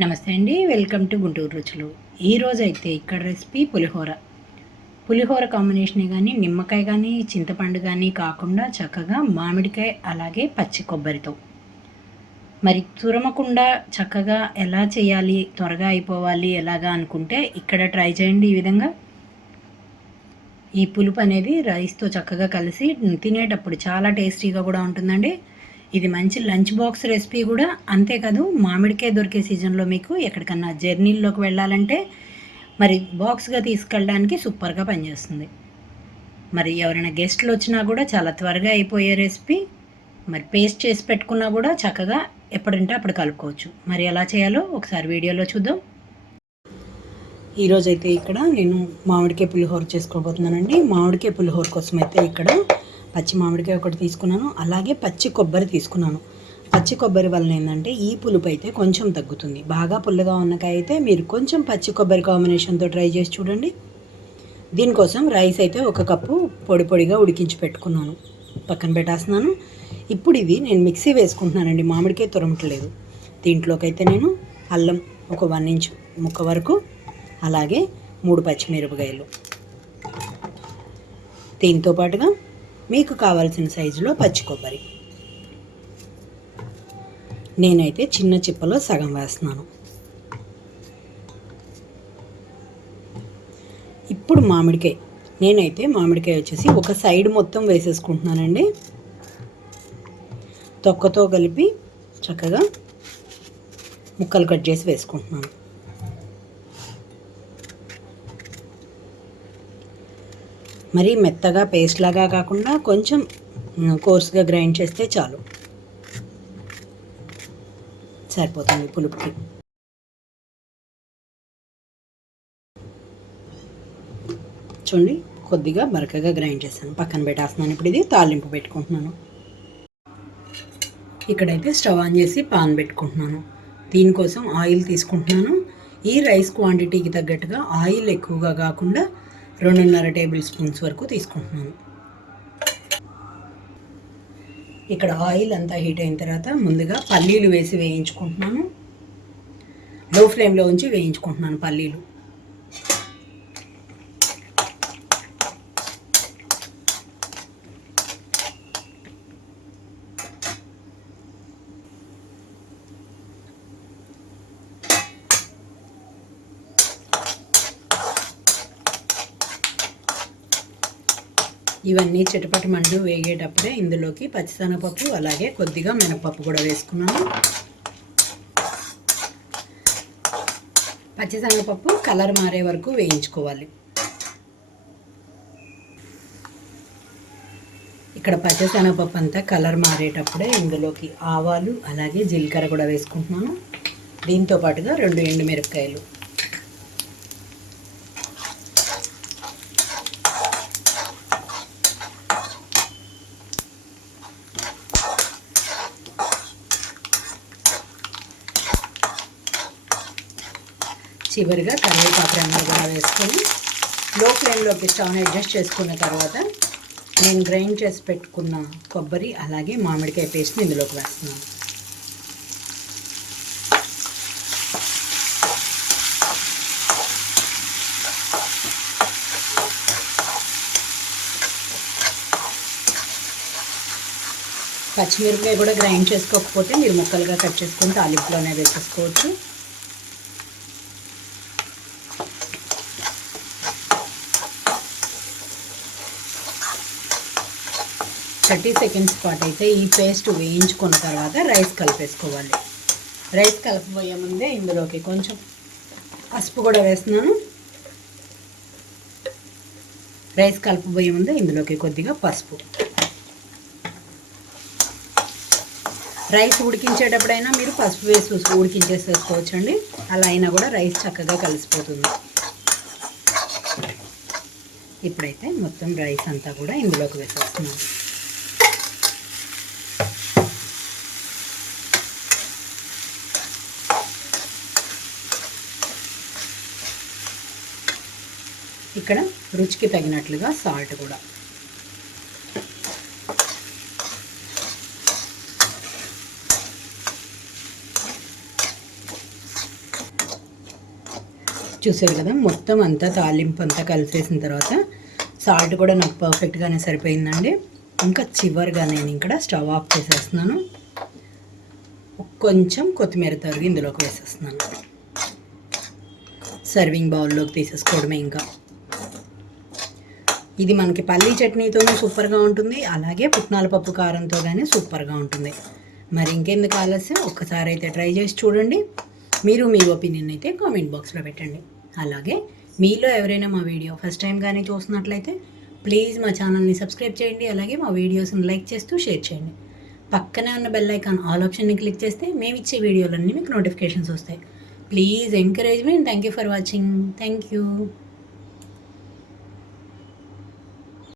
నమస్తే అండి, welcome to Guntur రుచులు. ఈరోజైతే ఇక్కడ రెసిపీ పులిహోర కాంబినేషనే కానీ నిమ్మకాయ కానీ చింతపండు కానీ కాకుండా చక్కగా మామిడికాయ అలాగే పచ్చి కొబ్బరితో మరి తురమకుండా చక్కగా ఎలా చేయాలి, త్వరగా అయిపోవాలి ఎలాగా అనుకుంటే ఇక్కడ ట్రై చేయండి. ఈ విధంగా ఈ పులుపు అనేది రైస్తో చక్కగా కలిసి తినేటప్పుడు చాలా టేస్టీగా కూడా ఉంటుందండి. ఇది మంచి లంచ్ బాక్స్ రెసిపీ కూడా. అంతేకాదు మామిడికాయ దొరికే సీజన్లో మీకు ఎక్కడికన్నా జర్నీల్లోకి వెళ్ళాలంటే మరి బాక్స్గా తీసుకెళ్ళడానికి సూపర్గా పనిచేస్తుంది. మరి ఎవరైనా గెస్ట్లు వచ్చినా కూడా చాలా త్వరగా అయిపోయే రెసిపీ. మరి పేస్ట్ చేసి పెట్టుకున్నా కూడా చక్కగా ఎప్పుడంటే అప్పుడు కలుపుకోవచ్చు. మరి ఎలా చేయాలో ఒకసారి వీడియోలో చూద్దాం. ఈరోజైతే ఇక్కడ నేను మామిడికాయ పులిహోర చేసుకోబోతున్నానండి. మామిడికాయ పులిహోర కోసం అయితే ఇక్కడ పచ్చి మామిడికాయ ఒకటి తీసుకున్నాను, అలాగే పచ్చి కొబ్బరి తీసుకున్నాను. పచ్చి కొబ్బరి వలన ఏంటంటే ఈ పులుపు అయితే కొంచెం తగ్గుతుంది. బాగా పుల్లగా ఉన్నకాయ అయితే మీరు కొంచెం పచ్చి కొబ్బరి కాంబినేషన్తో ట్రై చేసి చూడండి. దీనికోసం రైస్ అయితే 1 కప్పు పొడి పొడిగా ఉడికించి పెట్టుకున్నాను, పక్కన పెట్టేస్తున్నాను. ఇప్పుడు ఇది నేను మిక్సీ వేసుకుంటున్నానండి, మామిడికాయ తురమట్లేదు. దీంట్లోకైతే నేను అల్లం ఒక 1 ఇంచ్ ముక్క వరకు, అలాగే 3 పచ్చిమిరపకాయలు, దీంతో పాటుగా మీకు కావాల్సిన సైజులో పచ్చి కొబ్బరి. నేనైతే చిన్న చిప్పలో సగం వేస్తున్నాను. ఇప్పుడు నేనైతే మామిడికాయ వచ్చేసి ఒక సైడ్ మొత్తం వేసేసుకుంటున్నానండి. తొక్కతో కలిపి చక్కగా ముక్కలు కట్ చేసి వేసుకుంటున్నాను. మరి మెత్తగా పేస్ట్ లాగా కాకుండా కొంచెం కోర్స్గా గ్రైండ్ చేస్తే చాలు, సరిపోతుంది పులుపుకి. చూడండి, కొద్దిగా బరకగా గ్రైండ్ చేస్తాను, పక్కన పెట్టేస్తున్నాను. ఇప్పుడు ఇది తాలింపు పెట్టుకుంటున్నాను. ఇక్కడైతే స్టవ్ ఆన్ చేసి పాన్ పెట్టుకుంటున్నాను. దీనికోసం ఆయిల్ తీసుకుంటున్నాను. ఈ రైస్ క్వాంటిటీకి తగ్గట్టుగా ఆయిల్ ఎక్కువగా కాకుండా 2.5 టేబుల్ స్పూన్స్ వరకు తీసుకుంటున్నాను. ఇక్కడ ఆయిల్ అంతా హీట్ అయిన తర్వాత ముందుగా పల్లీలు వేసి వేయించుకుంటున్నాను. లో ఫ్లేమ్లో ఉంచి వేయించుకుంటున్నాను పల్లీలు. ఇవన్నీ చిటపట మండు వేగేటప్పుడే ఇందులోకి పచ్చిశనగపప్పు అలాగే కొద్దిగా మినపప్పు కూడా వేసుకున్నాను. పచ్చిశనగపప్పు కలర్ మారే వరకు వేయించుకోవాలి. ఇక్కడ పచ్చిశనగపప్పు అంతా కలర్ మారేటప్పుడే ఇందులోకి ఆవాలు అలాగే జీలకర్ర కూడా వేసుకుంటున్నాను. దీంతో పాటుగా 2 ఎండుమిరపకాయలు, చివరిగా కరివేపాకు రంగు కూడా వేసుకొని లో ఫ్లేమ్లోకి స్టవ్ని అడ్జస్ట్ చేసుకున్న తర్వాత నేను గ్రైండ్ చేసి పెట్టుకున్న కొబ్బరి అలాగే మామిడికాయ పేస్ట్ని ఇందులోకి వేస్తున్నాను. పచ్చిమిరపకాయ కూడా గ్రైండ్ చేసుకోకపోతే మీరు ముక్కలుగా కట్ చేసుకొని తాలింపులోనే వేసేసుకోవచ్చు. 30 సెకండ్స్ పాటు అయితే ఈ పేస్ట్ వేయించుకున్న తర్వాత రైస్ కలిపేసుకోవాలి. రైస్ కలపబోయే ముందే ఇందులోకి కొంచెం పసుపు కూడా వేస్తున్నాను. రైస్ కలపబోయే ముందే ఇందులోకి కొద్దిగా పసుపు. రైస్ ఉడికించేటప్పుడైనా మీరు పసుపు వేసి ఉడికించేసేసుకోవచ్చండి. అలా అయినా కూడా రైస్ చక్కగా కలిసిపోతుంది. ఇప్పుడైతే మొత్తం రైస్ అంతా కూడా ఇందులోకి వేసేస్తున్నాను. ఇక్కడ రుచికి తగినట్లుగా సాల్ట్ కూడా. చూసారు కదా, మొత్తం అంతా తాలింపు అంతా కలిసేసిన తర్వాత సాల్ట్ కూడా నాకు పర్ఫెక్ట్గానే సరిపోయిందండి. ఇంకా చివరిగా నేను ఇక్కడ స్టవ్ ఆఫ్ చేసేస్తున్నాను. కొంచెం కొత్తిమీర తరిగి ఇందులోకి వేసేస్తున్నాను. సర్వింగ్ బౌల్లోకి తీసేసుకోవడమే. ఇంకా ఇది మనకి పల్లీ చట్నీతోనూ సూపర్గా ఉంటుంది, అలాగే పుట్నాల పప్పు కారంతో కానీ సూపర్గా ఉంటుంది. మరి ఇంకెందుకు ఆలస్యం, ఒక్కసారి అయితే ట్రై చేసి చూడండి. మీరు మీ ఒపీనియన్ అయితే కామెంట్ బాక్స్లో పెట్టండి. అలాగే మీలో ఎవరైనా మా వీడియో ఫస్ట్ టైం కానీ చూస్తున్నట్లయితే ప్లీజ్ మా ఛానల్ని సబ్స్క్రైబ్ చేయండి. అలాగే మా వీడియోస్ని లైక్ చేస్తూ షేర్ చేయండి. పక్కనే ఉన్న బెల్ ఐకాన్ ఆల్ ఆప్షన్ని క్లిక్ చేస్తే మేము ఇచ్చే వీడియోలన్నీ మీకు నోటిఫికేషన్స్ వస్తాయి. Please encourage me. Thank you for watching. Thank you.